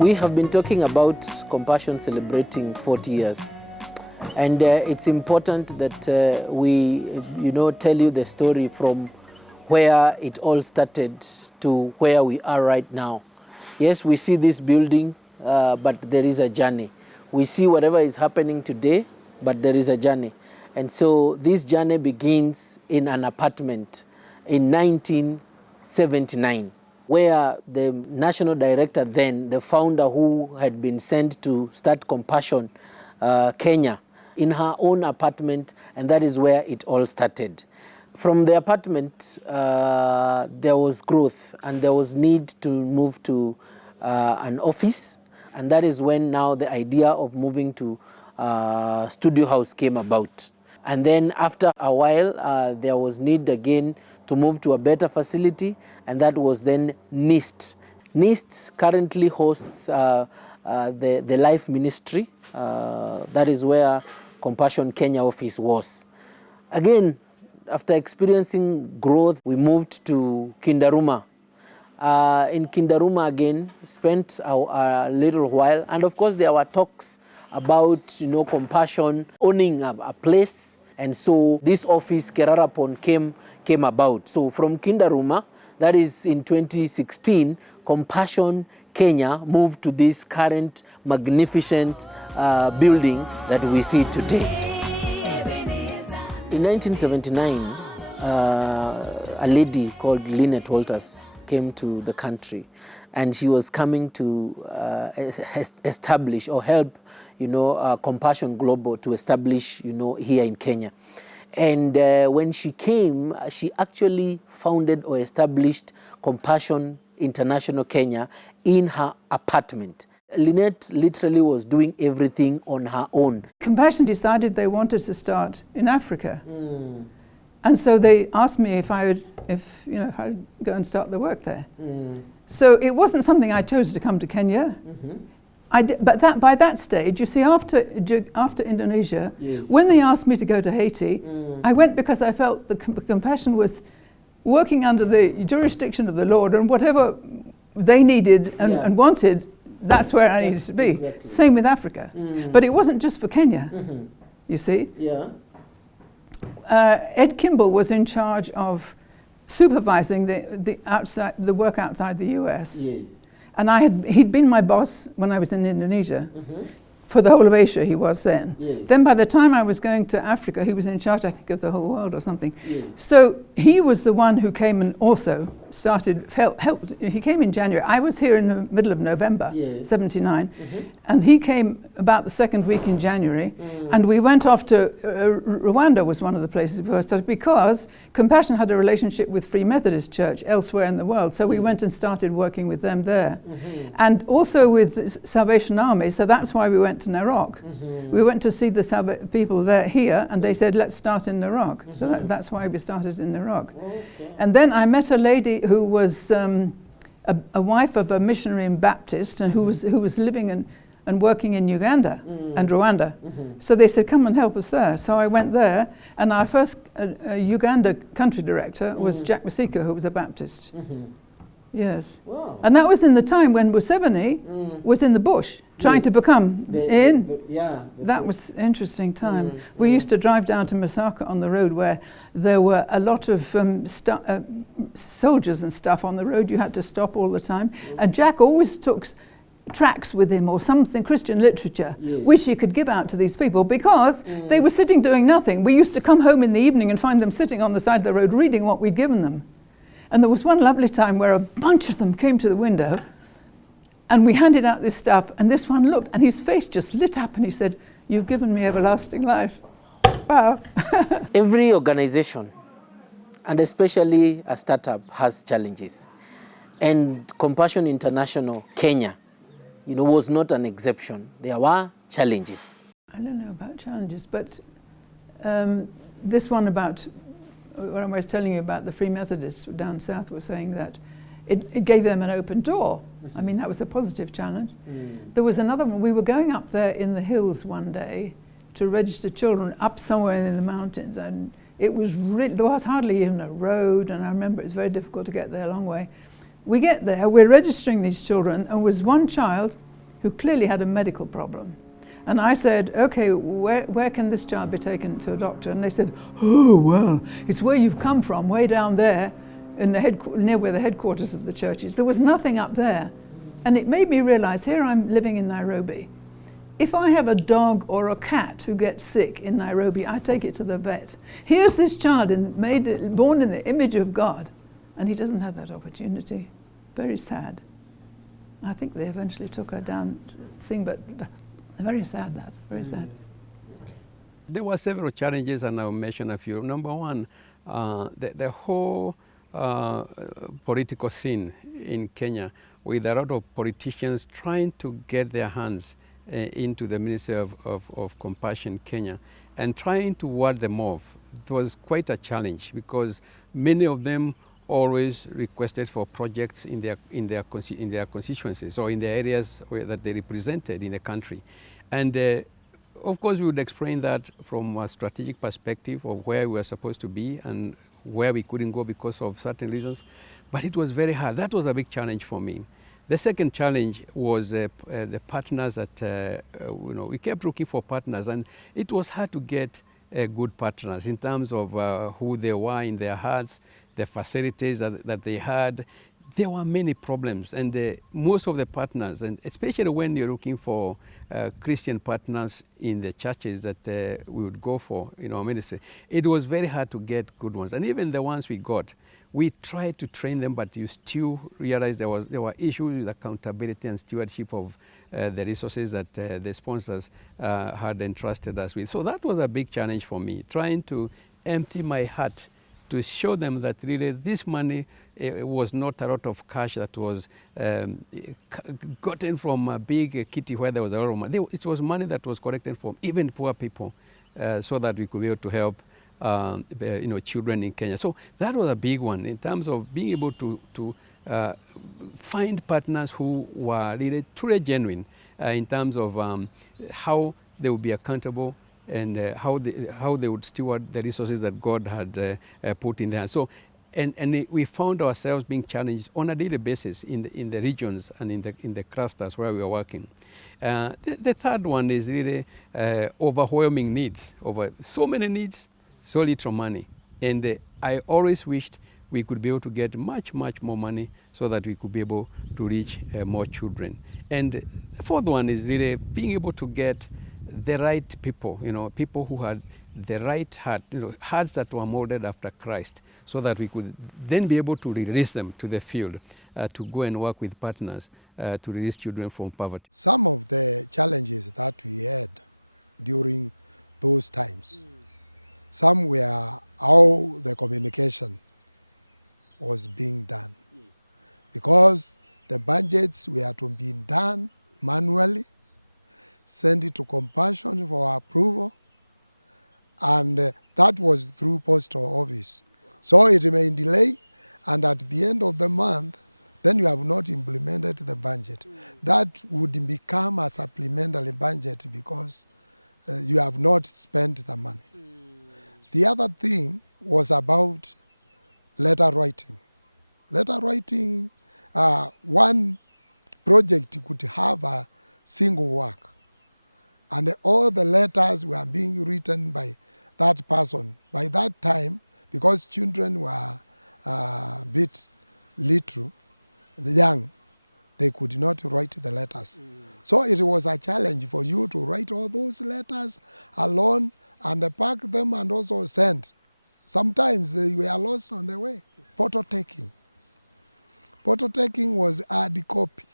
We have been talking about Compassion celebrating 40 years. And it's important that we, tell you the story from where it all started to where we are right now. Yes, we see this building, but there is a journey. We see whatever is happening today, but there is a journey. And so this journey begins in an apartment in 1979, where the national director then, the founder who had been sent to start Compassion Kenya, in her own apartment, and that is where it all started. From the apartment, there was growth, and there was need to move to an office, and that is when now the idea of moving to Studio House came about. And then after a while, there was need again to move to a better facility, and that was then NIST. NIST currently hosts the Life Ministry. That is where Compassion Kenya office was. Again, after experiencing growth, we moved to Kindaruma. In Kindaruma again, spent a little while, and of course there were talks about Compassion owning a place, and so this office Kerarapon came about. So from Kindaruma, that is in 2016, Compassion Kenya moved to this current magnificent building that we see today. In 1979, a lady called Lynette came to the country, and she was coming to establish or help, Compassion Global to establish, here in Kenya. And when she came, she actually founded or established Compassion International Kenya in her apartment. Lynette literally was doing everything on her own. Compassion decided they wanted to start in Africa. And so they asked me if I'd go and start the work there. So it wasn't something I chose to come to Kenya. But by that stage, you see, after Indonesia, yes, when they asked me to go to Haiti, I went because I felt the Compassion was working under the jurisdiction of the Lord, and whatever they needed and wanted, that's where I needed to be. Exactly. Same with Africa. But it wasn't just for Kenya, you see. Yeah. Ed Kimball was in charge of supervising the work outside the US. Yes. And he'd been my boss when I was in Indonesia. For the whole of Asia he was then. Yes. Then by the time I was going to Africa, he was in charge, I think, of the whole world or something. Yes. So he was the one who came and also helped. He came in January. I was here in the middle of November, Yes. 79. And he came about the second week in January. And we went off to, Rwanda was one of the places we started, because Compassion had a relationship with Free Methodist Church elsewhere in the world. So we went and started working with them there. And also with Salvation Army, so that's why we went to Narok. We went to see the people there here, and they said, let's start in Narok. So that's why we started in Narok. Okay. And then I met a lady who was a wife of a missionary in Baptist, and who was living and working in Uganda and Rwanda. So they said, come and help us there. So I went there, and our first Uganda country director was Jack Masika, who was a Baptist. Yes. Wow. And that was in the time when Museveni was in the bush, trying to become that was interesting time. We used to drive down to Masaka on the road, where there were a lot of soldiers and stuff on the road. You had to stop all the time. And Jack always took tracts with him or something, Christian literature, which he could give out to these people, because they were sitting doing nothing. We used to come home in the evening and find them sitting on the side of the road reading what we'd given them. And there was one lovely time where a bunch of them came to the window, and we handed out this stuff, and this one looked, and his face just lit up, and he said, "You've given me everlasting life." Wow. Every organization, and especially a startup, has challenges. And Compassion International Kenya, was not an exception. There were challenges. I don't know about challenges, but this one about what I was telling you about the Free Methodists down south was saying that it gave them an open door. I mean, that was a positive challenge. There was another one. We were going up there in the hills one day to register children up somewhere in the mountains, and it was there was hardly even a road, and I remember it was very difficult to get there a long way. We get there, we're registering these children, and was one child who clearly had a medical problem. And I said, okay, where can this child be taken to a doctor? And they said, oh, well, it's where you've come from, way down there, in the near where the headquarters of the church is. There was nothing up there. And it made me realize, here I'm living in Nairobi. If I have a dog or a cat who gets sick in Nairobi, I take it to the vet. Here's this child born in the image of God, and he doesn't have that opportunity. Very sad. I think they eventually took her down thing, but very sad that, very sad. There were several challenges, and I'll mention a few. Number one, the whole political scene in Kenya, with a lot of politicians trying to get their hands into the Ministry of Compassion Kenya and trying to ward them off. It was quite a challenge because many of them always requested for projects in their constituencies or in the areas that they represented in the country. And of course we would explain that from a strategic perspective of where we were supposed to be and where we couldn't go because of certain reasons, but it was very hard. That was a big challenge for me. The second challenge was the partners that, we kept looking for partners, and it was hard to get good partners in terms of who they were in their hearts, the facilities that they had. There were many problems, and most of the partners, and especially when you're looking for Christian partners in the churches that we would go for in our ministry, it was very hard to get good ones. And even the ones we got, we tried to train them, but you still realize there were issues with accountability and stewardship of the resources that the sponsors had entrusted us with. So that was a big challenge for me, trying to empty my heart to show them that really this money was not a lot of cash that was gotten from a big kitty where there was a lot of money. It was money that was collected from even poor people so that we could be able to help children in Kenya. So that was a big one in terms of being able to find partners who were really truly genuine in terms of how they would be accountable and how they would steward the resources that God had put in their hands. So, and we found ourselves being challenged on a daily basis in the regions and in the clusters where we were working. The third one is really overwhelming needs, over so many needs, so little money. And I always wished we could be able to get much, much more money so that we could be able to reach more children. And the fourth one is really being able to get the right people, people who had the right heart, hearts that were molded after Christ, so that we could then be able to release them to the field, to go and work with partners to release children from poverty. Some of the challenges that we had during those times, some were how the communication was being done. Yes. Because the budgets were to be done manually, send it to Compassion for approval, and that was through postal office. So it may delay, and at the end of the month, then you have not implemented the budget. That would become a supplementary budget because you have not spent the money. The other thing was about letter writing. Letter writing, one project could have a single work, and all the letters were being written by that person. By that time, because children were a bit little, young, they could not write the letters. So it was a challenge for you to write all those letters alone and pack them and also send. Sometimes they were lost on the way. Photo taking. Photo taking was hard copy.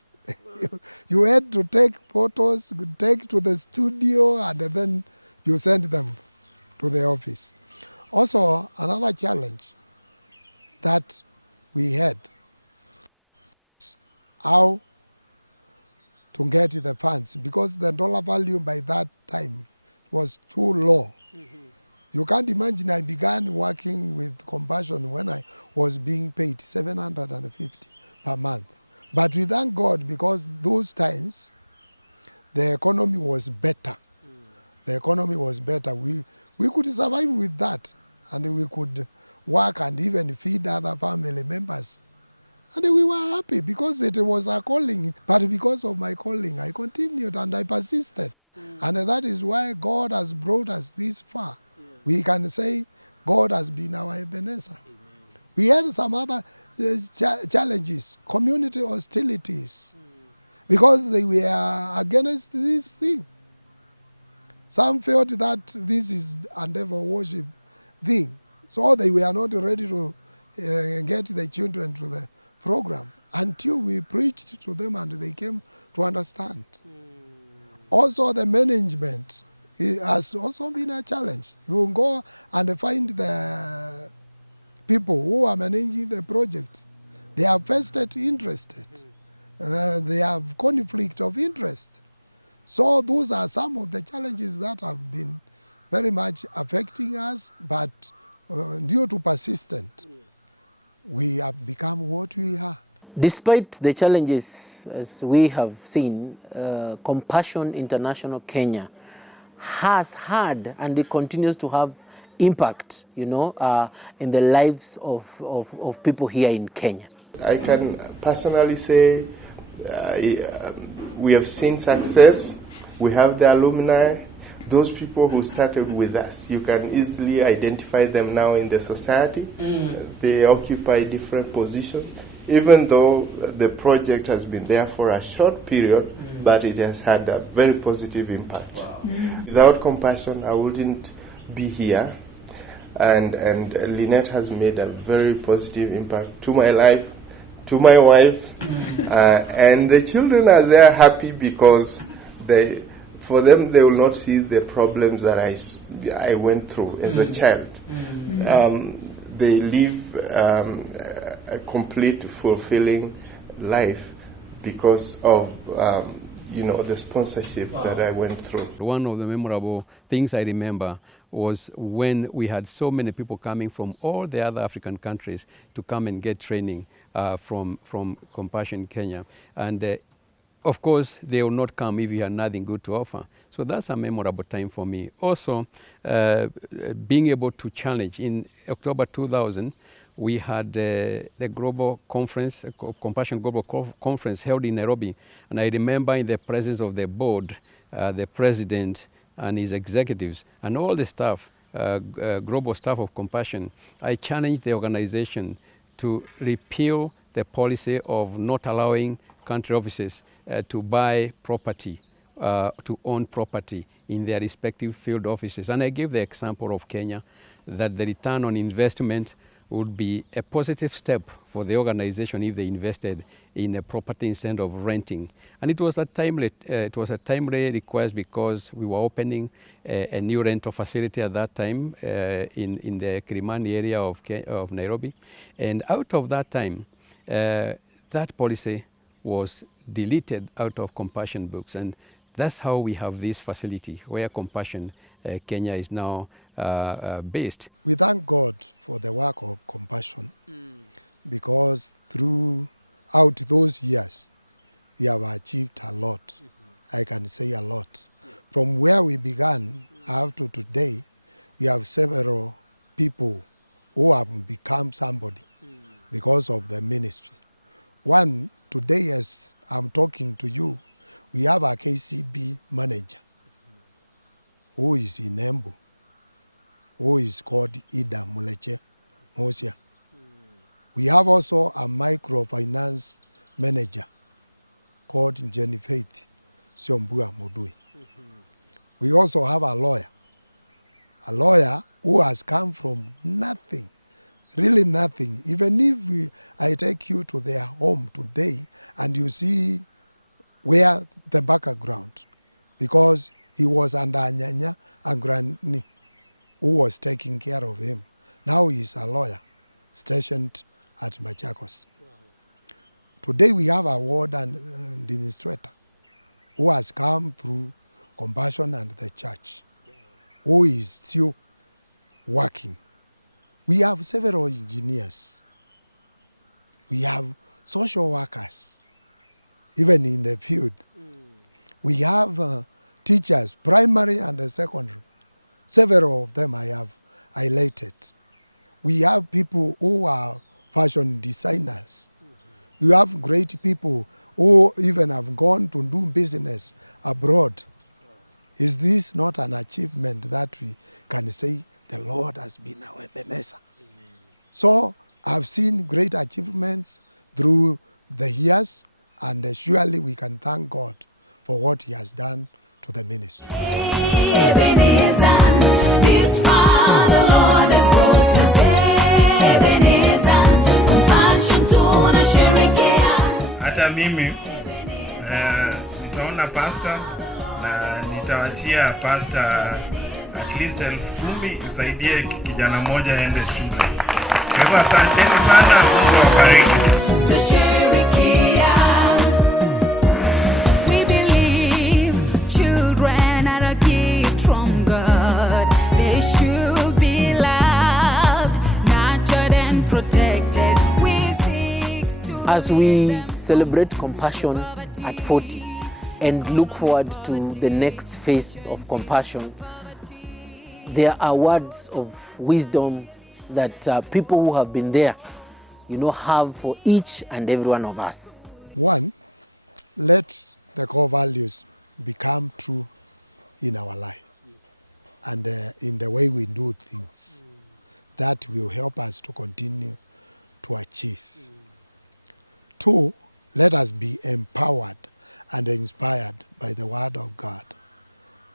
You had to take photos, take to the studio, and then you send them to the office. Also, another challenge that we had is how to get the funds, because the dollar value by that time was too low. You can't imagine, I began working with Compassion when I was being paid 750 per month. But we thank God, because those times the economy was better. The economy was better. We could survive with that, and we could work and even feed other family members And we were happy because it was a calling. But because of my calling, I continued and I persisted. And that is why God has brought us this far. We can say God has been our Ebenezer. We had some other challenges, community hostilities, because they were against this thing. Some felt that this is a devil worship thing, so they were not ready to get the children to the program until we preached to them and they came to understand. Also, the management has also been a challenge. You go and find the people who are managing the project. They are vested interested. They have conflict of interest. So those are some of the challenges that have been very much affecting us, but due to persistence, we have become what we are. Despite the challenges, as we have seen, Compassion International Kenya has had and it continues to have impact, in the lives of people here in Kenya. I can personally say we have seen success. We have the alumni, those people who started with us. You can easily identify them now in the society. They occupy different positions, even though the project has been there for a short period, but it has had a very positive impact. Wow. Without Compassion, I wouldn't be here. And Lynette has made a very positive impact to my life, to my wife, and the children are there happy because for them they will not see the problems that I went through as a child. They live a complete, fulfilling life because of the sponsorship that I went through. One of the memorable things I remember was when we had so many people coming from all the other African countries to come and get training from Compassion Kenya. And of course, they will not come if you have nothing good to offer. So that's a memorable time for me. Also, being able to challenge. In October 2000, we had the global conference, Compassion Global Conference held in Nairobi. And I remember in the presence of the board, the president and his executives, and all the staff, global staff of Compassion, I challenged the organization to repeal the policy of not allowing country offices to buy property, to own property in their respective field offices. And I gave the example of Kenya, that the return on investment would be a positive step for the organization if they invested in a property instead of renting. And it was a timely request because we were opening a new rental facility at that time in the Kilimani area of Nairobi. And out of that time, that policy was deleted out of Compassion books. And that's how we have this facility where Compassion Kenya is now based. We thank God for the work of Compassion because throughout those years, we have achieved a lot. I can say a lot. Yes. From where we began up to today, we have several people who have become somebody because of the ministry. One, today as I'm talking to you, we have a KCB manager who is in Embu, who is called Ida Muleche Mosia. We have also a microfinance manager called Jenny Faith Siombua Mudui. We also have a lawyer who has come from nothing, really nothing. Even if I take you to their home today and you see where the background, because he was under Nyanya and Granny, who was taking care of him. Now he is a lawyer stationed at Machakos. Wow. Today we have a ward and administrator who has come through Compassion and the church, who is still working. We have several engineers. We have social workers, even in the field. We have teachers, primary and secondary. Several of them I have highlighted. We have people who are fashion designers. You have great people who even have gone to do business abroad. Is this not an achievement that we can say the Lord has been our Ebenezer? Amen. So I've seen great achievements through the years, and surely we can thank God for what He has done to the ministry. Ebenezer, this far the Lord has brought us. Ebenezer, compassion tunasherehekea. Hata mimi nitaona pasta na nitawachia pasta at least 10,000 isaidie kijana mmoja aende shule. Kwa hivyo asanteni sana, Mungu awabariki. Tusherehekea. We believe children are a gift from God. They should be loved, nurtured and protected. We seek to As we celebrate compassion at 40 and look forward to the next phase of compassion, there are words of wisdom that people who have been there, have for each and every one of us. One, let the core values become true in our life and in the way we do things. That will help us to continue to achieve. Two, let us be empowered and inspired by the Word of God.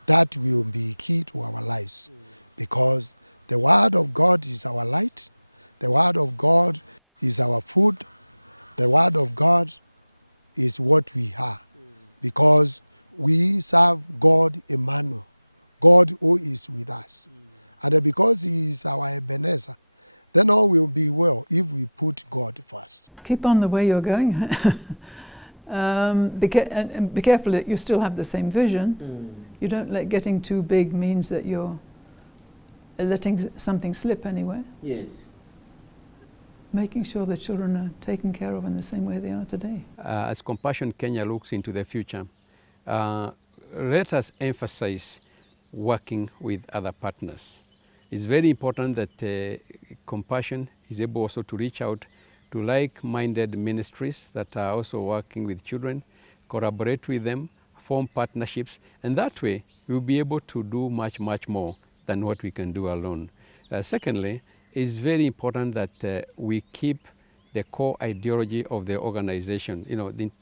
That will be key to our lives because the Word of God is our light. The Word of God is our food. The Word of God is what we are because we serve God Emmanuel, God who is with us. And because He is our Ebenezer, then all will be well if we put God first. Keep on the way you're going. Be careful that you still have the same vision. You don't let getting too big means that you're letting something slip anywhere. Yes. Making sure the children are taken care of in the same way they are today. As Compassion Kenya looks into the future, let us emphasize working with other partners. It's very important that Compassion is able also to reach out to like-minded ministries that are also working with children, collaborate with them, form partnerships, and that way we'll be able to do much, much more than what we can do alone. Secondly, it's very important that we keep the core ideology of the organization,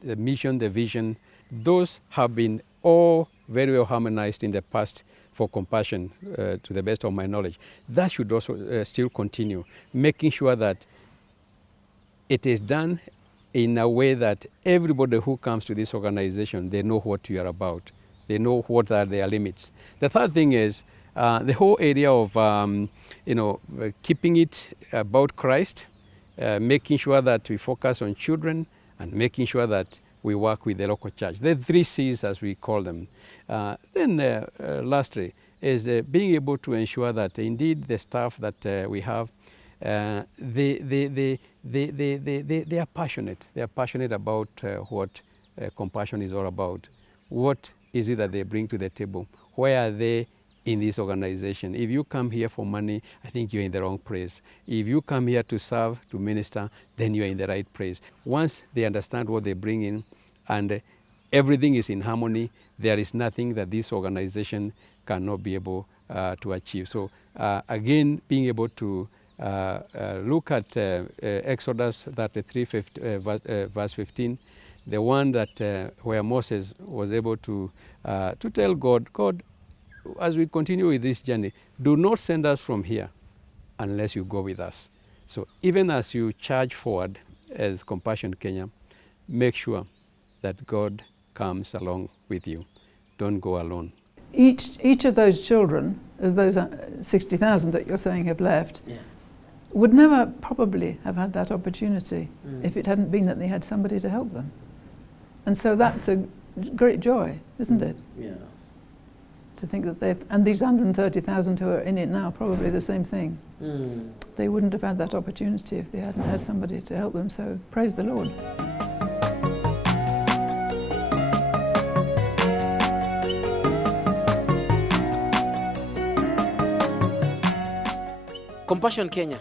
the mission, the vision. Those have been all very well harmonized in the past for Compassion, to the best of my knowledge. That should also still continue, making sure that it is done in a way that everybody who comes to this organization, they know what you are about. They know what are their limits. The third thing is the whole area of keeping it about Christ, making sure that we focus on children, and making sure that we work with the local church. The 3 C's, as we call them. Then lastly is being able to ensure that indeed the staff that we have, they are passionate. They are passionate about what Compassion is all about. What is it that they bring to the table? Where are they in this organization? If you come here for money, I think you're in the wrong place. If you come here to serve, to minister, then you're in the right place. Once they understand what they bring in and everything is in harmony, there is nothing that this organization cannot be able to achieve. So again, being able to look at Exodus 33, verse 15, the one that where Moses was able to tell God, God, as we continue with this journey, do not send us from here unless you go with us. So even as you charge forward as Compassion Kenya, make sure that God comes along with you. Don't go alone. Each of those children, as those 60,000 that you're saying have left, would never probably have had that opportunity if it hadn't been that they had somebody to help them. And so that's a great joy, isn't it? Yeah. To think that and these 130,000 who are in it now, probably the same thing. They wouldn't have had that opportunity if they hadn't had somebody to help them, so praise the Lord. Compassion Kenya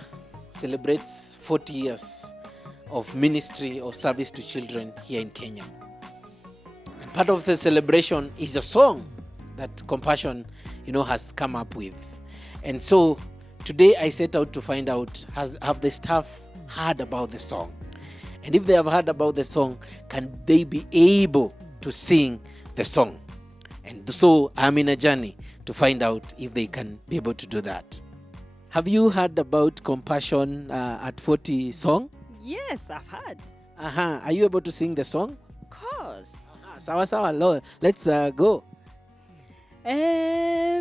celebrates 40 years of ministry or service to children here in Kenya. And part of the celebration is a song that Compassion, has come up with. And so today I set out to find out, have the staff heard about the song? And if they have heard about the song, can they be able to sing the song? And so I'm in a journey to find out if they can be able to do that. Have you heard about Compassion at 40 song? Yes, I've heard. Are you able to sing the song? Of course. Sawa sawa, Lord. Let's go.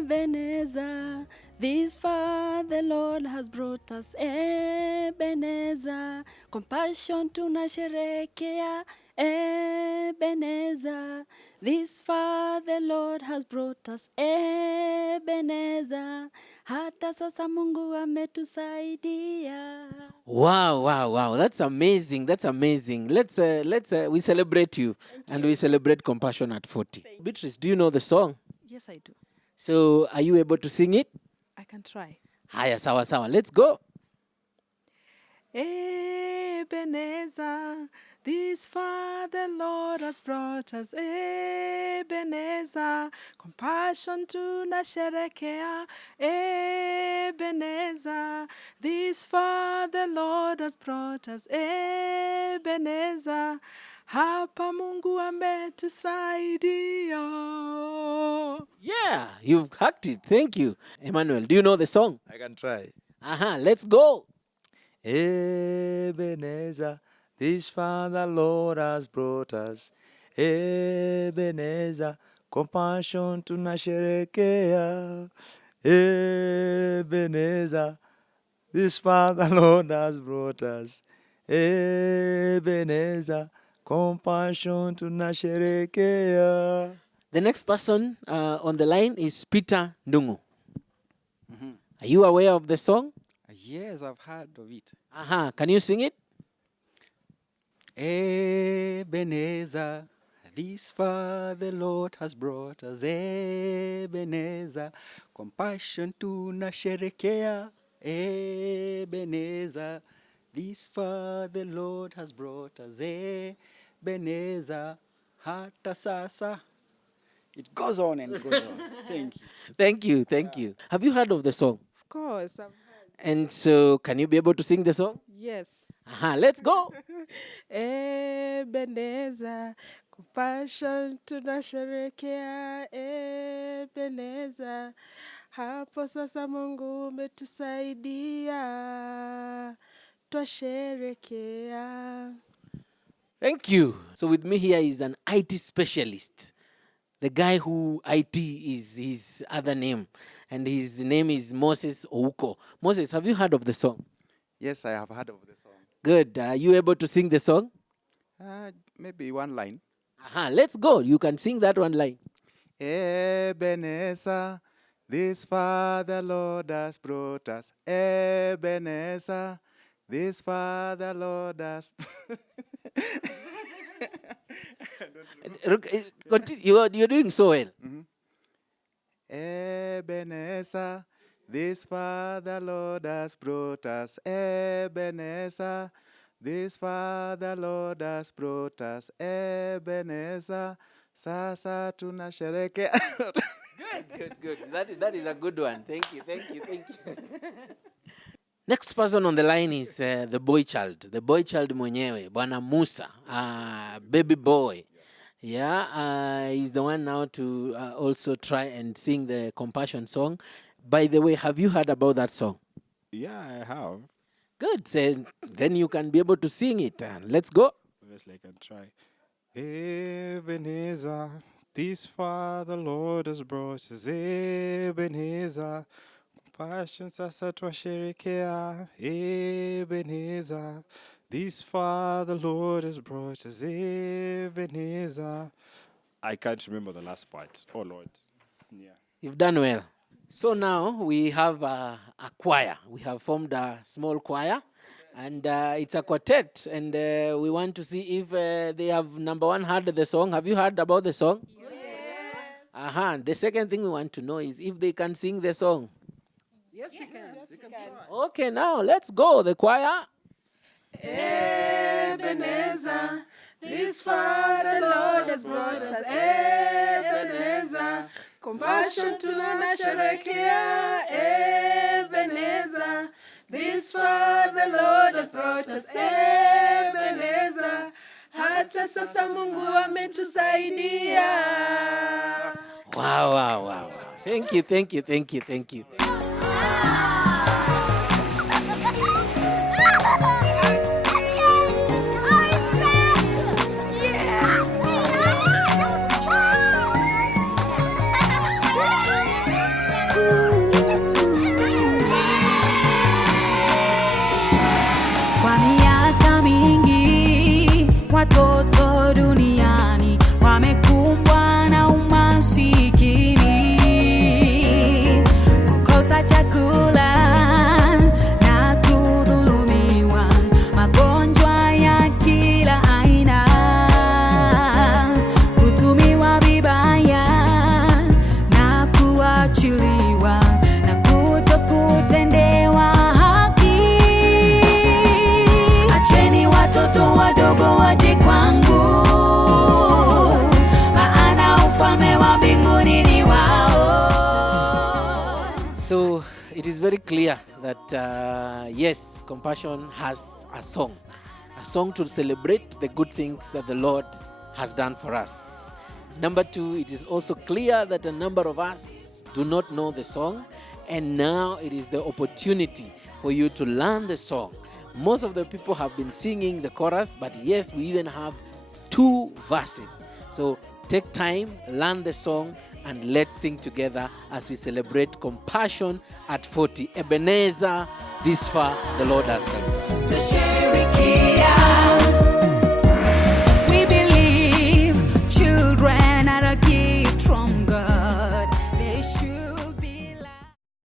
Ebenezer, this far the Lord has brought us. Ebenezer, compassion tunasherekea. Ebenezer, this far the Lord has brought us. Ebenezer, hata sasa Mungu ametusaidia. Wow. That's amazing. Let's we celebrate you and we celebrate Compassion at 40. Beatrice, do you know the song? Yes, I do. So are you able to sing it? I can try. Haya, sawa. Let's go. Ebenezer, this far the Lord has brought us. Ebenezer, compassion tunasherekea. Ebenezer, this far the Lord has brought us. Ebenezer, hapa Mungu ametusaidia. Yeah, you've hacked it. Thank you. Emmanuel, do you know the song? I can try. Let's go. Ebenezer, this far the Lord has brought us. Ebenezer, compassion tunasherekea. Ebenezer, this far the Lord has brought us. Ebenezer, compassion tunasherekea. The next person on the line is Peter Ndungu. Are you aware of the song? Yes, I've heard of it. Can you sing it? Ebenezer, this far the Lord has brought us. Ebenezer, compassion tunasherekea. Ebenezer, this far the Lord has brought us. Ebenezer, hata sasa. It goes on and goes on. Thank you. Thank you. Have you heard of the song? Of course, I've heard. And so, can you be able to sing the song? Yes. Let's go. Ebenezer, compassion tunasherekea. Ebenezer, hapo sasa Mungu umetusaidia. Twasherekea. Thank you. So with me here is an IT specialist. The guy who IT is his other name. And his name is Moses Ouko. Moses, have you heard of the song? Yes, I have heard of the song. Good. Are you able to sing the song? Maybe one line. Let's go. You can sing that one line. Ebenezer, this far the Lord has brought us. Ebenezer, this far the Lord has... You're doing so well. Ebenezer, this far the Lord has brought us. Ebenezer, this far the Lord has brought us. Ebenezer, sasa tunasherekea. Good. That is a good one. Thank you. Next person on the line is the boy child. The boy child mwenyewe, Bwana Musa, baby boy. Yeah, he's the one now to also try and sing the Compassion song. By the way, have you heard about that song? Yeah, I have. Good. So then you can be able to sing it. Let's go. Obviously, I can try. Ebenezer, this far the Lord has brought us. Ebenezer, compassion sasa twasherekea. Ebenezer, this far the Lord has brought us. Ebenezer. I can't remember the last part. Oh, Lord. Yeah. You've done well. So now we have a choir. We have formed a small choir. And it's a quartet. And we want to see if they have, number one, heard the song. Have you heard about the song? Yes. The second thing we want to know is if they can sing the song. Yes, we can. Okay, now let's go. The choir. Ebenezer, Ebenezer. This far the Lord has brought us, Ebenezer. Compassion tunasherehekea, Ebenezer. This far the Lord has brought us, Ebenezer. Hata sasa Mungu ametusaidia. Wow, wow, wow, wow. Thank you, thank you, thank you, thank you. Kwa miaka mingi watoto duniani wamekumbwa na umasikini, kukosa chakula na kudhulumiwa, magonjwa ya kila aina, kutumiwa vibaya na kuachiliwa na kutokutendewa haki. Acheni watoto wadogo waje kwangu, maana ufalme wa mbinguni ni wao. So it is very clear that yes, Compassion has a song to celebrate the good things that the Lord has done for us. Number two, it is also clear that a number of us do not know the song, and now it is the opportunity for you to learn the song. Most of the people have been singing the chorus, but yes, we even have 2 verses. So take time, learn the song, and let's sing together as we celebrate Compassion at 40. Ebenezer, this far the Lord has helped us. Tasherehekea